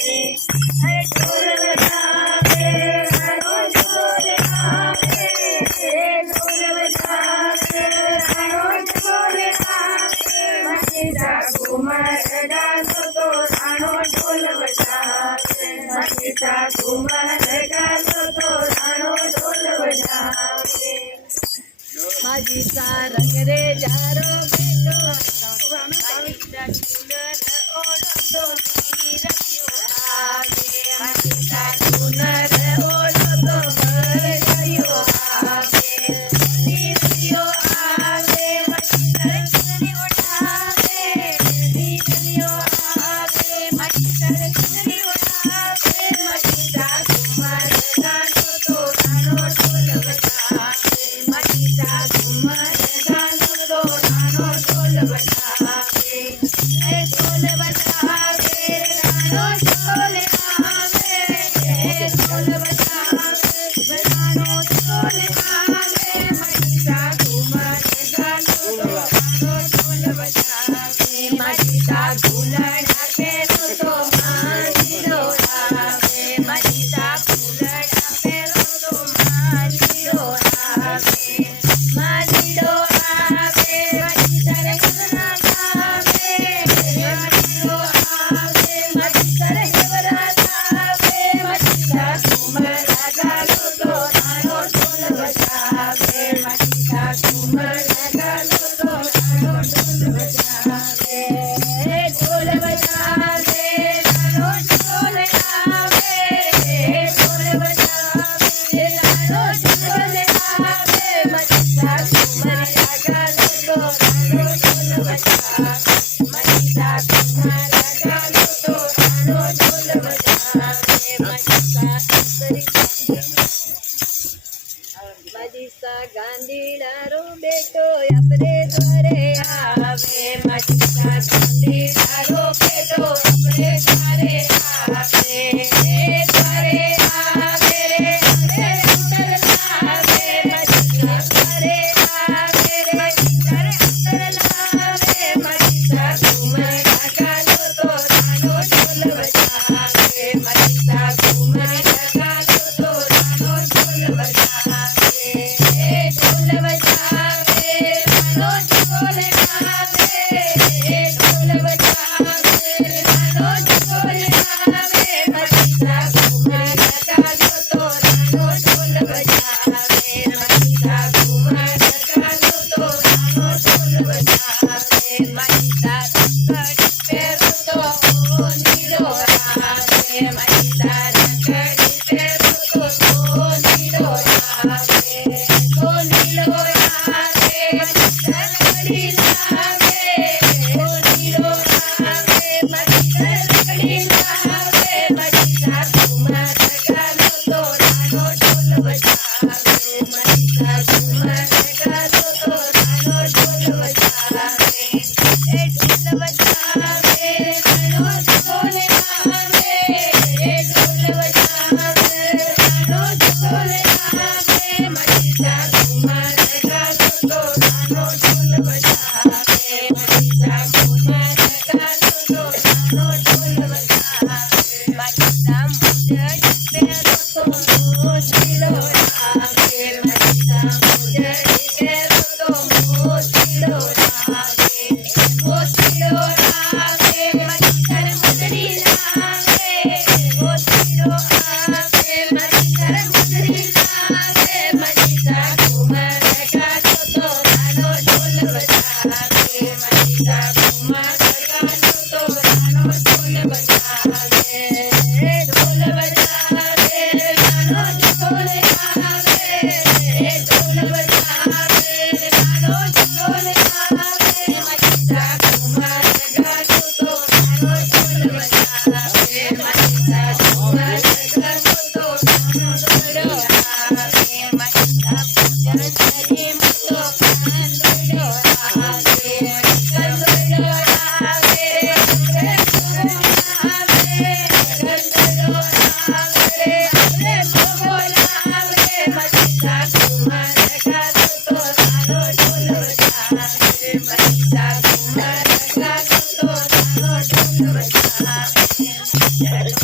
माझी सारंग रे जारो बेटो माझी साकुनर ओळखतो मी रहियो आवे माझी साकुनर ओळखतो मी रहियो आवे मी रहियो आवे माझी सारंगरी ओढावे मी रहियो आवे माझी सारंगरी ओढावे माझी साकुमार गाणो तो गाणो ढोल बजावे माझी साकुमार गाणो तो गाणो ढोल बजावे ढोल बजावे गाणो ढोल आवे ढोल बजावे गाणो ढोल आवे माझी साकुमार गाणो तो गाणो ढोल बजावे माझी साकुलड पेरो तो मांडीरो आवे माझी साकुलड पेरो तो मांडीरो आवे मांडीरो आवे माझी सरगवरा गावे मांडीरो आवे माझी सरगवरा गावे माझी साकुमार गाणो तो गाणो ढोल बजावे माझी साकुमार गाणो तो गाणो ढोल बजावे ढोल बजावे गाणो ढोल आवे ढोल बजावे गाणो ढोल आवे माझी साकुमार गाणो तो गाणो ढोल बजावे माझी साकुमार गाणो तो गाणो ढोल बजावे माझी सा गांधीडारो बेटो अपने द्वारे आवे माझी सा गांधीडारो बेटो अपने द्वारे आवे द्वारे आवे रे अंतर लावे माझी सा द्वारे आवे रे अंतर लावे माझी सा कुमार गाणो तो गाणो ढोल बजावे माझी सा कुमार गाणो तो गाणो ढोल बजावे ढोल बजावे गाणो ढोल आवे ढोल बजावे गाणो ढोल आवे माझी साकुमार गाणो तो गाणो ढोल बजावे माझी साकुमार गाणो तो गाणो ढोल बजावे माझी सारंगडी पेरो तो नीरो आवे माझी सारंगडी पेरो तो नीरो आवे नीरो आवे माझी सारंगडी लावे नीरो आवे माझी सारंगडी लावे माझी साकुमार गाणो तो गाणो ढोल बजावे माझी साकुमार गाणो तो गाणो ढोल बजावे ढोल बजावे गाणो ढोल आवे ढोल बजावे गाणो ढोल आवे माझी साकुमार गाणो तो गाणो ढोल बजावे माझी साकुमार गाणो तो गाणो ढोल बजावे माझी सामुंडडी पेरो तो मोतीरो आवे माझी सामुंडडी पेरो तो मोतीरो आवे मोतीरो आवे माझी सरमुंदडी लावे मोतीरो आवे माझी सरमुंदडी लावे माझी साकुमार गाणो तो गाणो ढोल बजावे माझी साकुमार गाणो तो गाणो ढोल बजावे ढोल बजावे गाणो ढोल आवे ढोल बजावे गाणो ढोल आवे माझी साकुमार गाणो तो गाणो ढोल बजावे माझी साकुमार गाणो तो गाणो ढोल आवे माझी साकुमार तो गाणो आवे गाणो आवे गाणो आवे बोल आवे माझी साकुमार गाणो तो गाणो ढोल बजावे माझी साकुमार गाणो तो गाणो ढोल बजावे